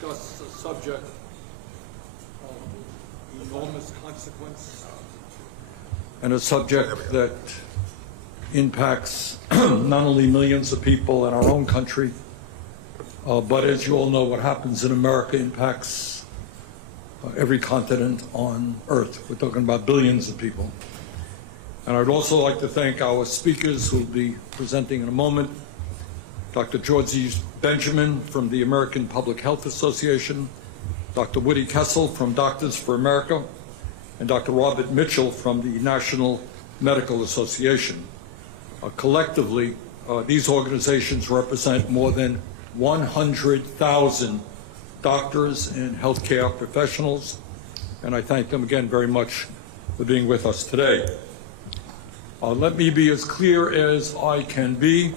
discuss a subject of enormous consequence and a subject that impacts not only millions of people in our own country, but as you all know, what happens in America impacts every continent on Earth. We're talking about billions of people. And I'd also like to thank our speakers who will be presenting in a moment. Dr. Georgie Benjamin from the American Public Health Association, Dr. Woody Kessle from Doctors for America, and Dr. Robert Mitchell from the National Medical Association. Collectively, these organizations represent more than 100,000 doctors and healthcare professionals, and I thank them again very much for being with us today. Let me be as clear as I can be.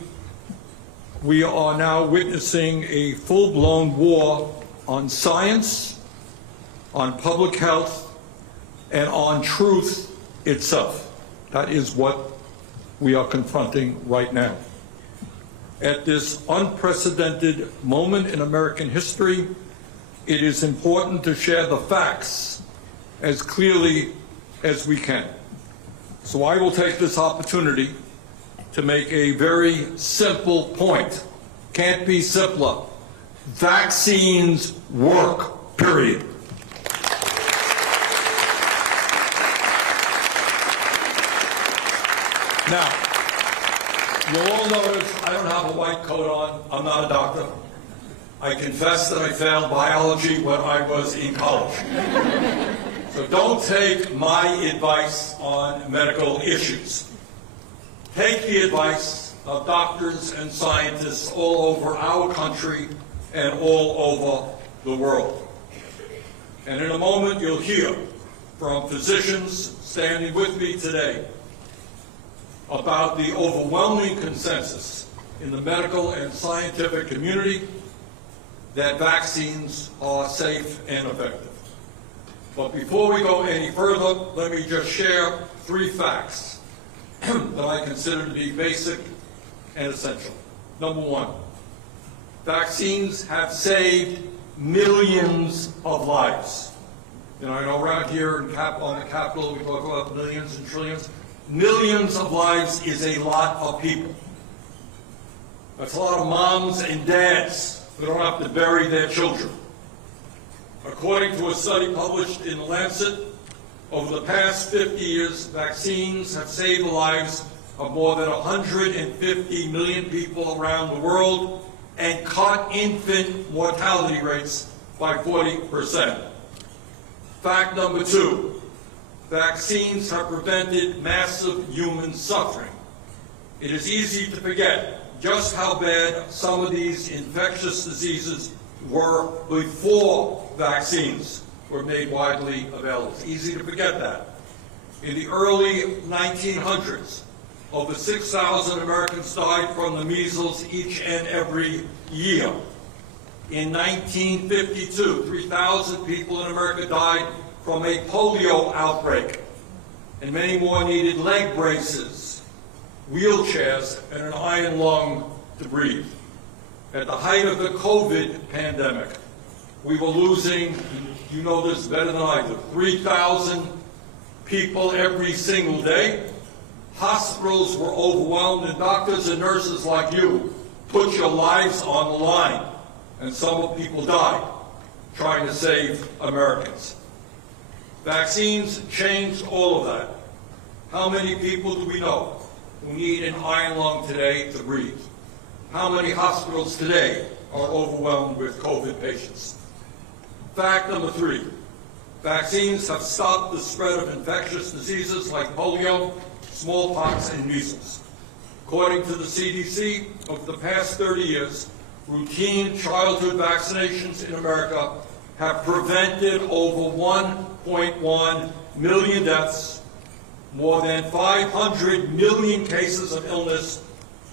We are now witnessing a full-blown war on science, on public health, and on truth itself. That is what we are confronting right now. At this unprecedented moment in American history, it is important to share the facts as clearly as we can. So I will take this opportunity to make a very simple point. Can't be simpler. Vaccines work, period. Now, you'll all notice I don't have a white coat on. I'm not a doctor. I confess that I failed biology when I was in college. So don't take my advice on medical issues. Take the advice of doctors and scientists all over our country and all over the world. And in a moment you'll hear from physicians standing with me today about the overwhelming consensus in the medical and scientific community that vaccines are safe and effective. But before we go any further, let me just share 3 facts that I consider to be basic and essential. Number 1, vaccines have saved millions of lives. You know, I know around here on the Capitol we talk about millions and trillions. Millions of lives is a lot of people. That's a lot of moms and dads who don't have to bury their children. According to a study published in The Lancet, over the past 50 years, vaccines have saved the lives of more than 150 million people around the world and cut infant mortality rates by 40%. Fact number 2, vaccines have prevented massive human suffering. It is easy to forget just how bad some of these infectious diseases were before vaccines were made widely available. It's easy to forget that. In the early 1900s, over 6,000 Americans died from the measles each and every year. In 1952, 3,000 people in America died from a polio outbreak, and many more needed leg braces, wheelchairs, and an iron lung to breathe. At the height of the COVID pandemic, we were losing, you know this better than I do, 3,000 people every single day. Hospitals were overwhelmed, and doctors and nurses like you put your lives on the line, and some people died trying to save Americans. Vaccines changed all of that. How many people do we know who need an iron lung today to breathe? How many hospitals today are overwhelmed with COVID patients? Fact number 3, vaccines have stopped the spread of infectious diseases like polio, smallpox, and measles. According to the CDC, over the past 30 years, routine childhood vaccinations in America have prevented over 1.1 million deaths, more than 500 million cases of illness,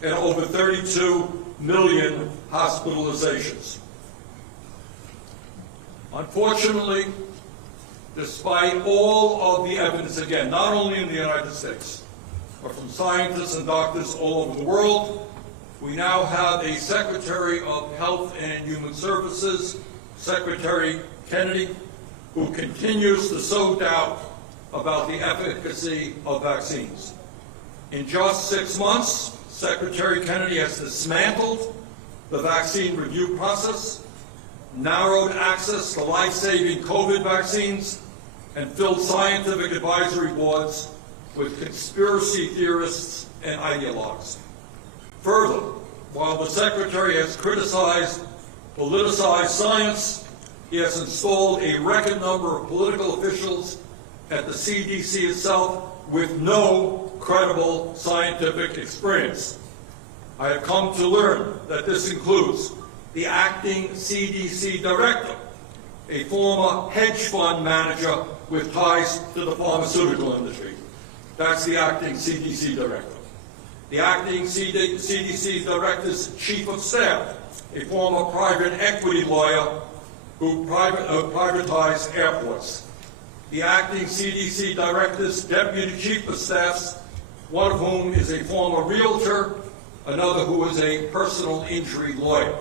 and over 32 million hospitalizations. Unfortunately, despite all of the evidence, again, not only in the United States, but from scientists and doctors all over the world, we now have a Secretary of Health and Human Services Secretary Kennedy, who continues to sow doubt about the efficacy of vaccines. In just 6 months, Secretary Kennedy has dismantled the vaccine review process, narrowed access to life-saving COVID vaccines, and filled scientific advisory boards with conspiracy theorists and ideologues. Further, while the Secretary has criticized politicized science, he has installed a record number of political officials at the CDC itself with no credible scientific experience. I have come to learn that this includes the acting CDC director, a former hedge fund manager with ties to the pharmaceutical industry. That's the acting CDC director. The acting CDC director's chief of staff, a former private equity lawyer who privatized airports. The acting CDC director's deputy chief of staffs, one of whom is a former realtor, another who is a personal injury lawyer.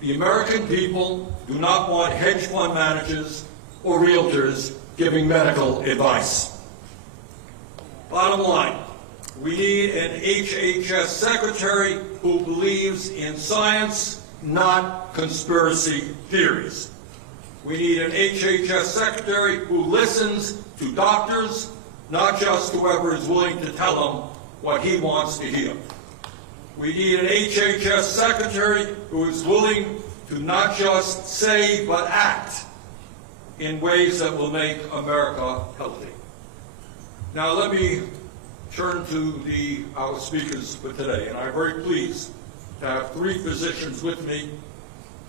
The American people do not want hedge fund managers or realtors giving medical advice. Bottom line, we need an HHS secretary who believes in science, not conspiracy theories. We need an HHS secretary who listens to doctors, not just whoever is willing to tell him what he wants to hear. We need an HHS secretary who is willing to not just say but act in ways that will make America healthy. Now let me turn to our speakers for today, and I'm very pleased to have 3 physicians with me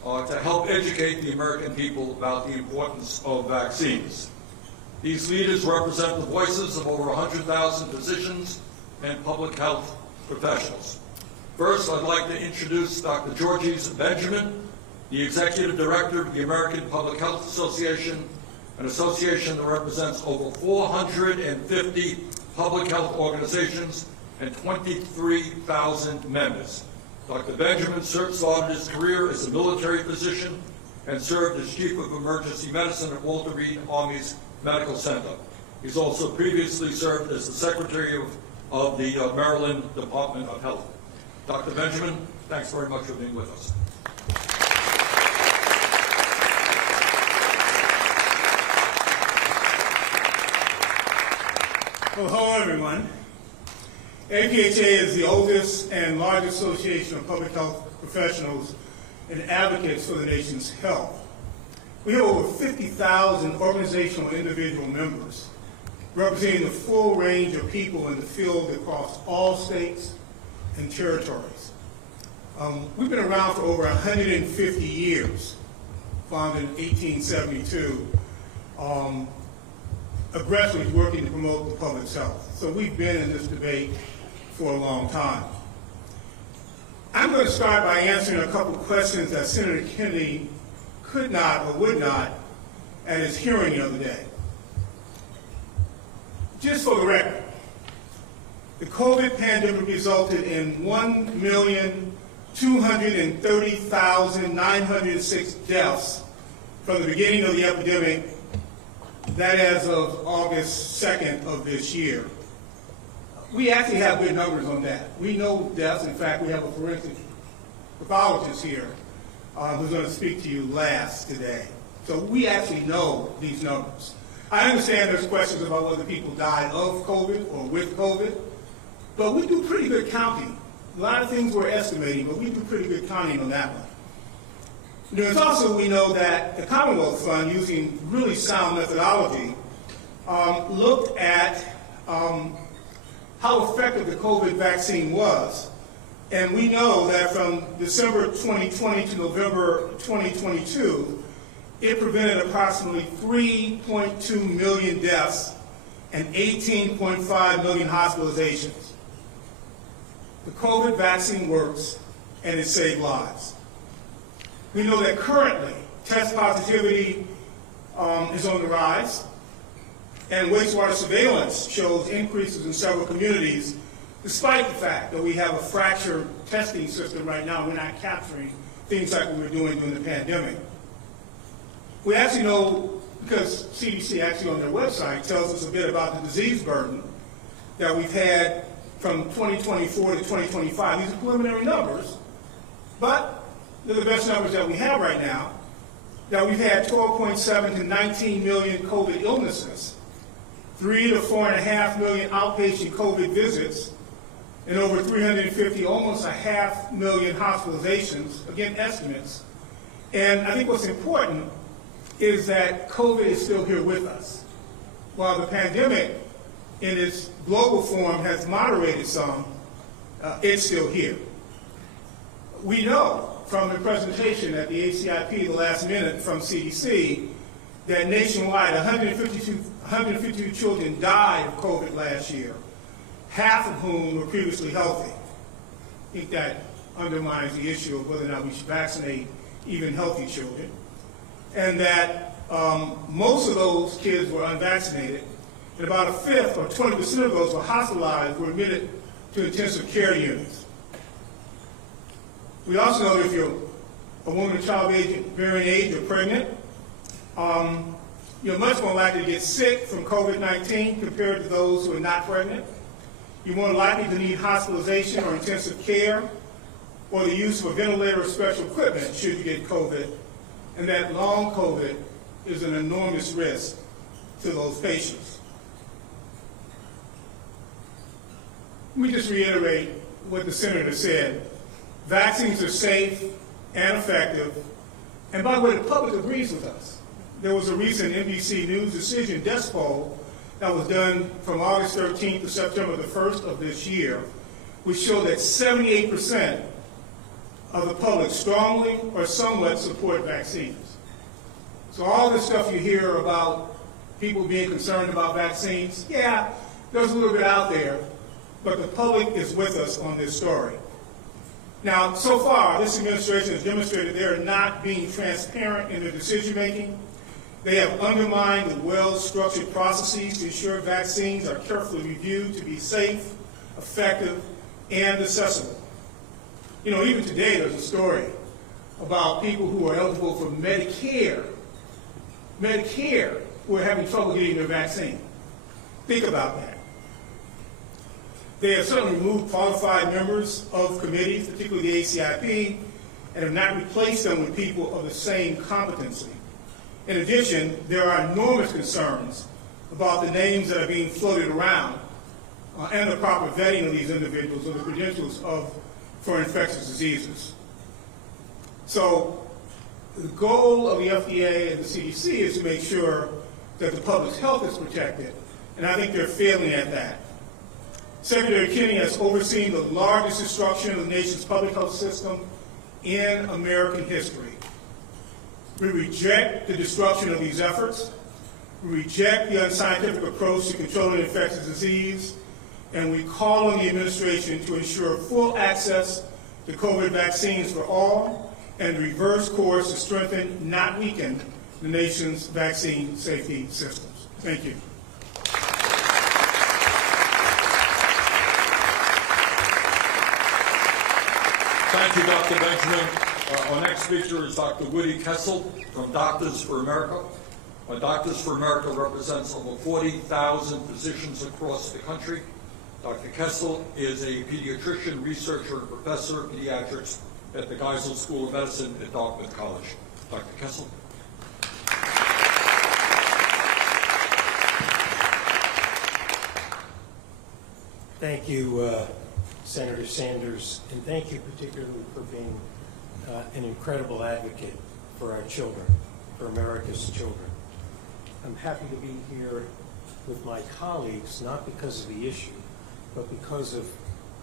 to help educate the American people about the importance of vaccines. These leaders represent the voices of over 100,000 physicians and public health professionals. First, I'd like to introduce Dr. Georges Benjamin, the Executive Director of the American Public Health Association, an association that represents over 450 public health organizations and 23,000 members. Dr. Benjamin started his career as a military physician and served as Chief of Emergency Medicine at Walter Reed Army's Medical Center. He's also previously served as the Secretary of the Maryland Department of Health. Dr. Benjamin, thanks very much for being with us. Well, hello everyone. APHA is the oldest and largest association of public health professionals and advocates for the nation's health. We have over 50,000 organizational and individual members, representing the full range of people in the field across all states and territories. We've been around for over 150 years, founded in 1872. Aggressively working to promote the public's health. So we've been in this debate for a long time. I'm going to start by answering a couple of questions that Senator Kennedy could not or would not at his hearing the other day. Just for the record, the COVID pandemic resulted in 1,230,906 deaths from the beginning of the epidemic, that as of August 2nd of this year. We actually have good numbers on that. We know deaths. In fact, we have a forensic pathologist here who's going to speak to you last today. So we actually know these numbers. I understand there's questions about whether people died of COVID or with COVID, but we do pretty good counting. A lot of things we're estimating, but we do pretty good counting on that one. There's also, we know that the Commonwealth Fund, using really sound methodology, looked at how effective the COVID vaccine was. And we know that from December 2020 to November 2022, it prevented approximately 3.2 million deaths and 18.5 million hospitalizations. The COVID vaccine works, and it saved lives. We know that currently test positivity is on the rise, and wastewater surveillance shows increases in several communities, despite the fact that we have a fractured testing system right now. We're not capturing things like we were doing during the pandemic. We actually know, because CDC actually on their website tells us a bit about the disease burden that we've had from 2024 to 2025. These are preliminary numbers, but they're the best numbers that we have right now, that we've had 12.7 to 19 million COVID illnesses, 3 to 4.5 million outpatient COVID visits, and over 350, almost 500,000 hospitalizations, again, estimates. And I think what's important is that COVID is still here with us. While the pandemic in its global form has moderated some, it's still here. We know from the presentation at the ACIP the last minute from CDC that nationwide 152 children died of COVID last year, half of whom were previously healthy. I think that undermines the issue of whether or not we should vaccinate even healthy children. And that most of those kids were unvaccinated, and about a fifth or 20% of those were hospitalized, were admitted to intensive care units. We also know that if you're a woman of childbearing age or pregnant, you're much more likely to get sick from COVID-19 compared to those who are not pregnant. You're more likely to need hospitalization or intensive care or the use of a ventilator or special equipment should you get COVID. And that long COVID is an enormous risk to those patients. Let me just reiterate what the senator said. Vaccines are safe and effective, and by the way, the public agrees with us. There was a recent NBC News Decision desk poll that was done from August 13th to September the 1st of this year, which showed that 78% of the public strongly or somewhat support vaccines. So all this stuff you hear about people being concerned about vaccines, yeah, there's a little bit out there, but the public is with us on this story. Now, so far, this administration has demonstrated they are not being transparent in their decision-making. They have undermined the well-structured processes to ensure vaccines are carefully reviewed to be safe, effective, and accessible. You know, even today there's a story about people who are eligible for Medicare who are having trouble getting their vaccine. Think about that. They have certainly removed qualified members of committees, particularly the ACIP, and have not replaced them with people of the same competency. In addition, there are enormous concerns about the names that are being floated around and the proper vetting of these individuals or the credentials for infectious diseases. So the goal of the FDA and the CDC is to make sure that the public's health is protected, and I think they're failing at that. Secretary Kenny has overseen the largest destruction of the nation's public health system in American history. We reject the destruction of these efforts. We reject the unscientific approach to controlling infectious disease, and we call on the administration to ensure full access to COVID vaccines for all and reverse course to strengthen, not weaken, the nation's vaccine safety systems. Thank you. Thank you, Dr. Benjamin. Our next speaker is Dr. Woody Kessle from Doctors for America. Doctors for America represents over 40,000 physicians across the country. Dr. Kessle is a pediatrician, researcher, and professor of pediatrics at the Kessle School of Medicine at Dartmouth College. Dr. Kessle. Thank you, Senator Sanders, and thank you particularly for being an incredible advocate for our children, for America's children. I'm happy to be here with my colleagues, not because of the issue, but because of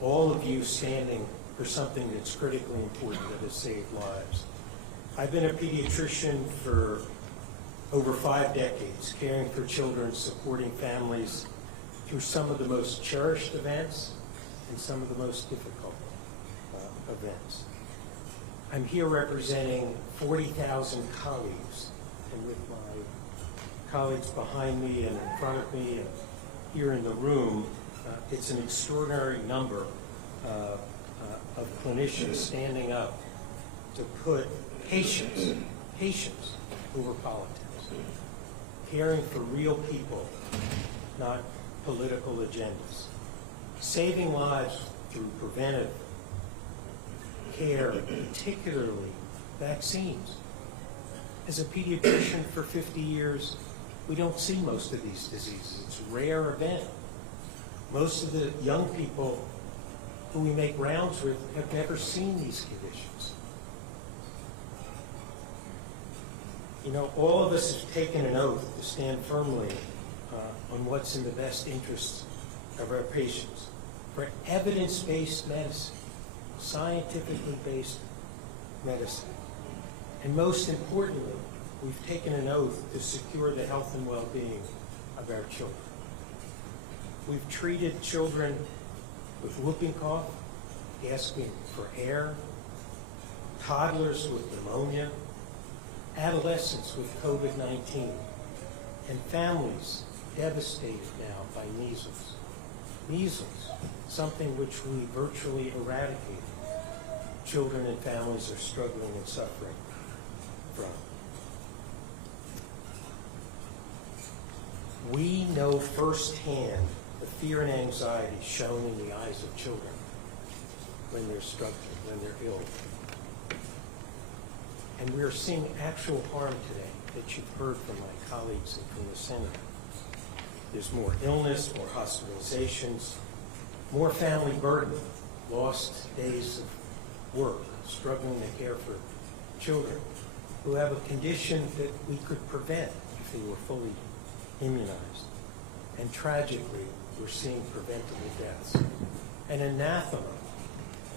all of you standing for something that's critically important that has saved lives. I've been a pediatrician for over 5 decades, caring for children, supporting families through some of the most cherished events and some of the most difficult events. I'm here representing 40,000 colleagues, and with my colleagues behind me and in front of me and here in the room, it's an extraordinary number of clinicians standing up to put patience over politics, caring for real people, not political agendas, saving lives through preventive care, particularly vaccines. As a pediatrician for 50 years, we don't see most of these diseases. It's a rare event. Most of the young people who we make rounds with have never seen these conditions. You know, all of us have taken an oath to stand firmly on what's in the best interests of our patients for evidence-based medicine, scientifically based medicine. And most importantly, we've taken an oath to secure the health and well-being of our children. We've treated children with whooping cough, gasping for air, toddlers with pneumonia, adolescents with COVID-19, and families devastated now by measles. Measles, something which we virtually eradicated. Children and families are struggling and suffering from. We know firsthand the fear and anxiety shown in the eyes of children when they're struggling, when they're ill. And we are seeing actual harm today that you've heard from my colleagues and from the Senate. There's more illness, more hospitalizations, more family burden, lost days of work, struggling to care for children who have a condition that we could prevent if they were fully immunized. And tragically, we're seeing preventable deaths. An anathema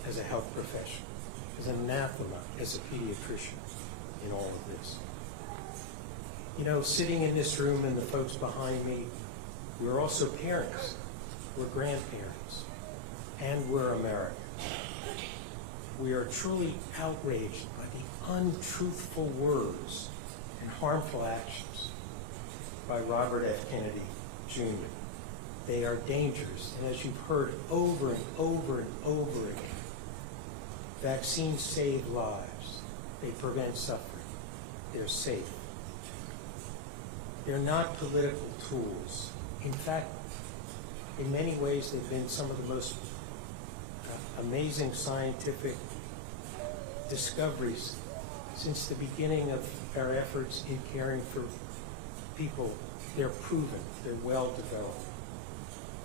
as a health professional, as an anathema as a pediatrician in all of this. You know, sitting in this room and the folks behind me, we're also parents, we're grandparents, and we're Americans. We are truly outraged by the untruthful words and harmful actions by Robert F. Kennedy, Jr. They are dangerous, and as you've heard over and over and over again, vaccines save lives. They prevent suffering. They're safe. They're not political tools. In fact, in many ways, they've been some of the most amazing scientific discoveries since the beginning of our efforts in caring for people. They're proven. They're well developed.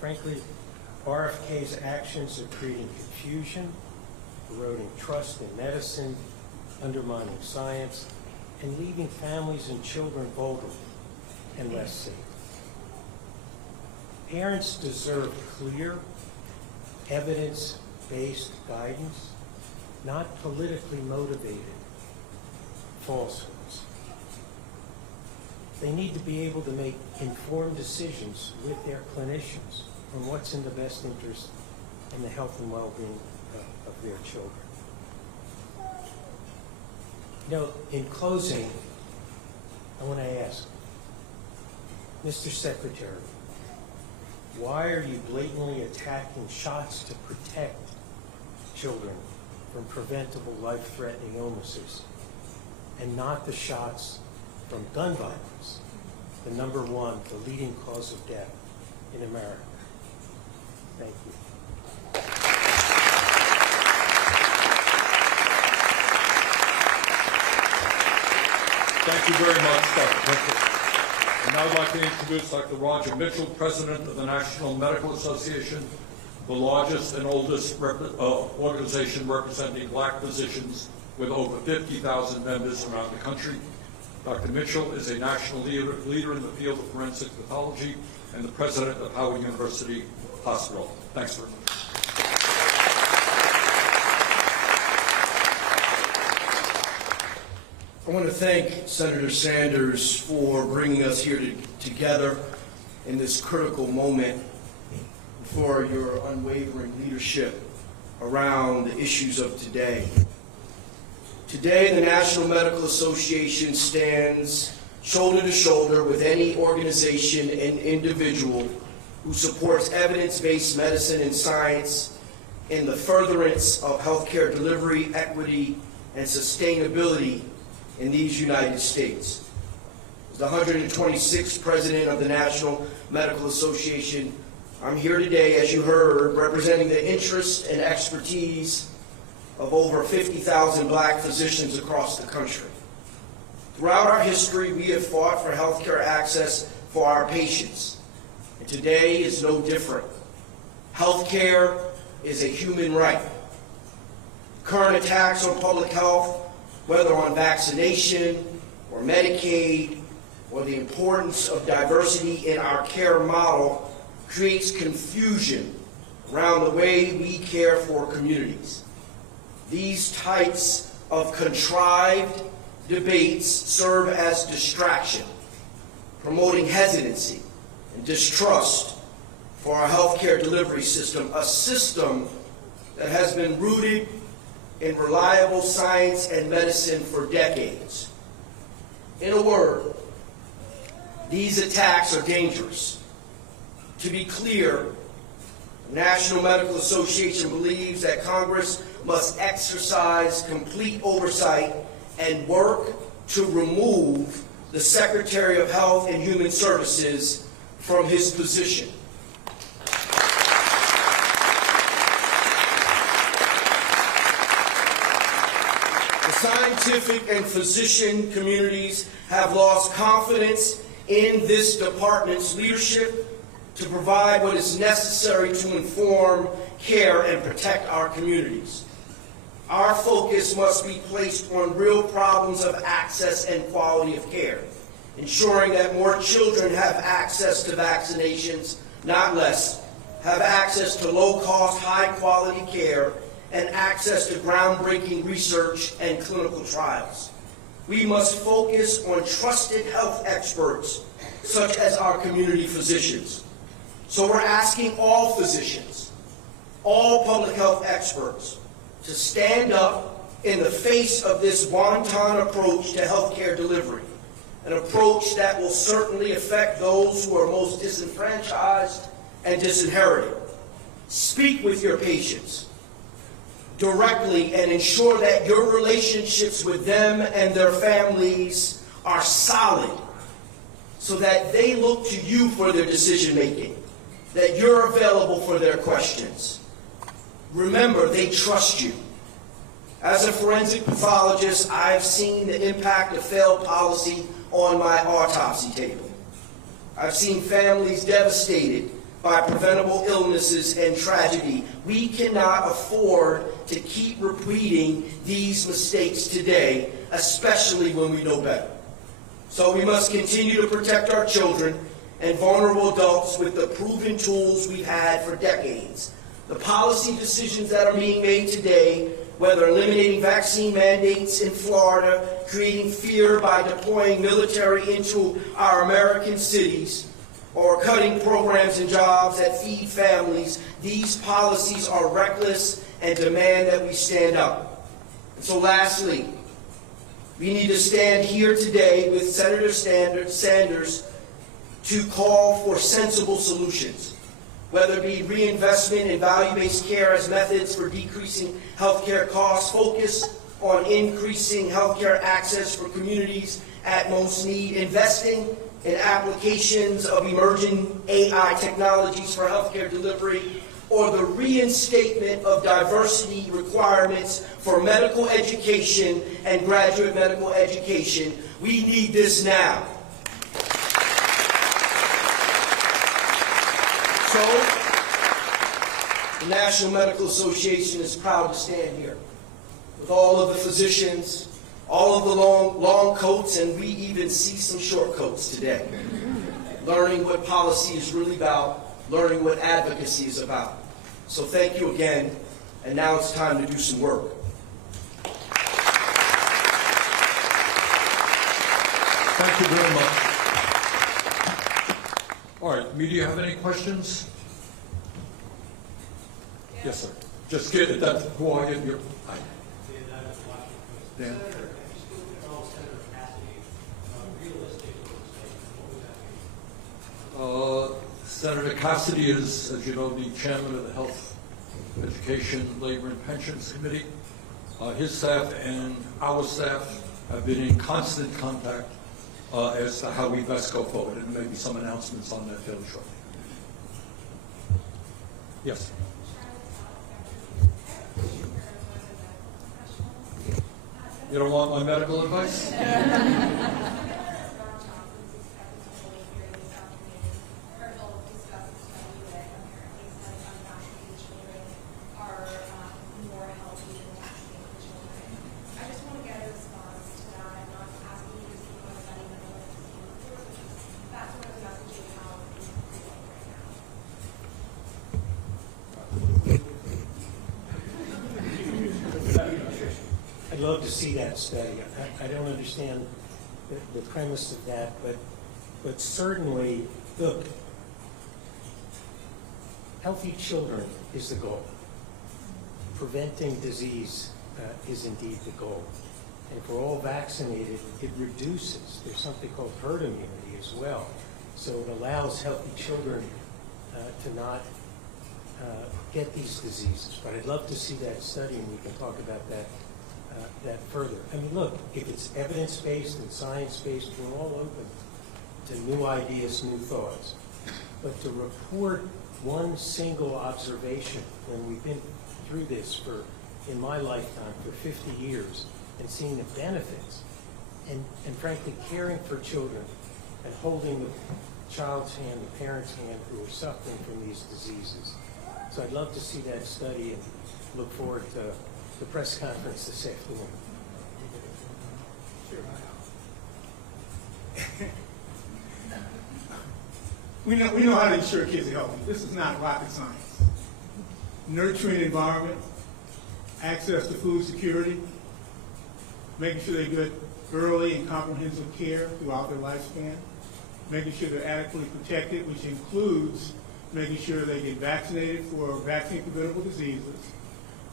Frankly, RFK's actions are creating confusion, eroding trust in medicine, undermining science, and leaving families and children vulnerable and less safe. Parents deserve clear, evidence-based guidance, not politically motivated falsehoods. They need to be able to make informed decisions with their clinicians on what's in the best interest in the health and well-being of their children. You know, in closing, I want to ask, Mr. Secretary, why are you blatantly attacking shots to protect children from preventable life-threatening illnesses and not the shots from gun violence, the the leading cause of death in America? Thank you. Thank you very much, Dr. Mitchell. And now I'd like to introduce Dr. Roger Mitchell, President of the National Medical Association, the largest and oldest organization representing black physicians with over 50,000 members around the country. Dr. Mitchell is a national leader in the field of forensic pathology and the president of Howard University Hospital. Thanks very much. I want to thank Senator Sanders for bringing us here together in this critical moment, for your unwavering leadership around the issues of today. Today, the National Medical Association stands shoulder to shoulder with any organization and individual who supports evidence-based medicine and science in the furtherance of healthcare delivery, equity, and sustainability in these United States. As the 126th President of the National Medical Association, I'm here today, as you heard, representing the interests and expertise of over 50,000 black physicians across the country. Throughout our history, we have fought for healthcare access for our patients, and today is no different. Healthcare is a human right. Current attacks on public health, whether on vaccination or Medicaid, or the importance of diversity in our care model, creates confusion around the way we care for communities. These types of contrived debates serve as distraction, promoting hesitancy and distrust for our healthcare delivery system, a system that has been rooted in reliable science and medicine for decades. In a word, these attacks are dangerous. To be clear, the National Medical Association believes that Congress must exercise complete oversight and work to remove the Secretary of Health and Human Services from his position. The scientific and physician communities have lost confidence in this department's leadership to provide what is necessary to inform care and protect our communities. Our focus must be placed on real problems of access and quality of care, ensuring that more children have access to vaccinations, not less, have access to low-cost, high-quality care, and access to groundbreaking research and clinical trials. We must focus on trusted health experts, such as our community physicians. So we're asking all physicians, all public health experts, to stand up in the face of this wanton approach to healthcare delivery, an approach that will certainly affect those who are most disenfranchised and disinherited. Speak with your patients directly and ensure that your relationships with them and their families are solid so that they look to you for their decision making, that you're available for their questions. Remember, they trust you. As a forensic pathologist, I've seen the impact of failed policy on my autopsy table. I've seen families devastated by preventable illnesses and tragedy. We cannot afford to keep repeating these mistakes today, especially when we know better. So we must continue to protect our children and vulnerable adults with the proven tools we've had for decades. The policy decisions that are being made today, whether eliminating vaccine mandates in Florida, creating fear by deploying military into our American cities, or cutting programs and jobs that feed families, these policies are reckless and demand that we stand up. And so lastly, we need to stand here today with Senator Sanders to call for sensible solutions, whether it be reinvestment in value-based care as methods for decreasing healthcare costs, focus on increasing healthcare access for communities at most need, investing in applications of emerging AI technologies for healthcare delivery, or the reinstatement of diversity requirements for medical education and graduate medical education. We need this now. So, the National Medical Association is proud to stand here with all of the physicians, all of the long coats, and we even see some short coats today, learning what policy is really about, learning what advocacy is about. So thank you again, and now it's time to do some work. Thank you very much. All right, media, have any questions? Yes, sir. Just get it. That's who I get your. Hi. Dan. Senator Cassidy is, as you know, the chairman of the Health, Education, Labor, and Pensions Committee. His staff and our staff have been in constant contact as to how we best go forward, and maybe some announcements on that fairly shortly. Yes. You don't want my medical advice? I'd love to see that study. I don't understand the premise of that, but certainly, look, healthy children is the goal. Preventing disease is indeed the goal. And if we're all vaccinated, it reduces. There's something called herd immunity as well. So it allows healthy children to not get these diseases. But I'd love to see that study, and we can talk about that further. I mean, look, if it's evidence-based and science-based, we're all open to new ideas, new thoughts. But to report one single observation when we've been through this in my lifetime, for 50 years, and seeing the benefits, and frankly, caring for children and holding the child's hand, the parent's hand who are suffering from these diseases. So I'd love to see that study and look forward to the press conference this afternoon. We know how to ensure kids are healthy. This is not rocket science. Nurturing environment, access to food security, making sure they get early and comprehensive care throughout their lifespan, making sure they're adequately protected, which includes making sure they get vaccinated for vaccine-preventable diseases,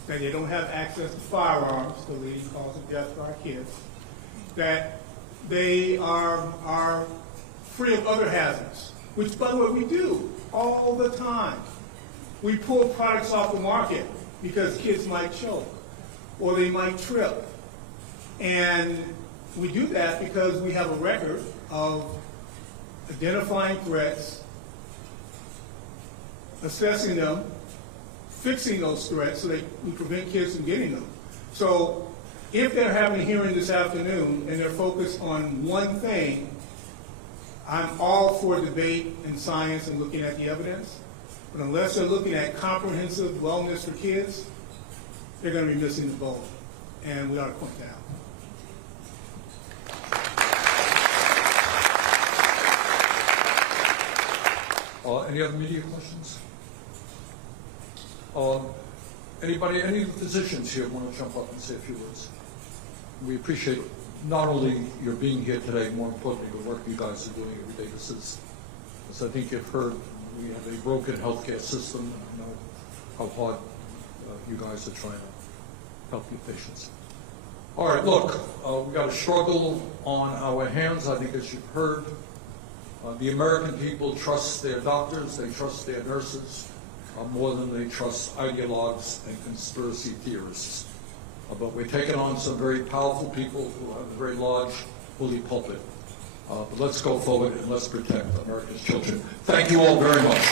that they don't have access to firearms, the leading cause of death for our kids, that they are free of other hazards, which, by the way, we do all the time. We pull products off the market because kids might choke or they might trip. And we do that because we have a record of identifying threats, assessing them, fixing those threats so that we prevent kids from getting them. So if they're having a hearing this afternoon and they're focused on one thing, I'm all for debate and science and looking at the evidence. But unless they're looking at comprehensive wellness for kids, they're going to be missing the boat. And we ought to point that out. Any other media questions? Anybody, any physicians here want to jump up and say a few words? We appreciate not only your being here today, more importantly, the work you guys are doing every day. This is, as I think you've heard, we have a broken healthcare system, and I know how hard you guys are trying to help your patients. All right, look, we've got a struggle on our hands, I think, as you've heard. The American people trust their doctors, they trust their nurses, more than they trust ideologues and conspiracy theorists. But we're taking on some very powerful people who have a very large bully pulpit. But let's go forward and let's protect America's children. Thank you all very much.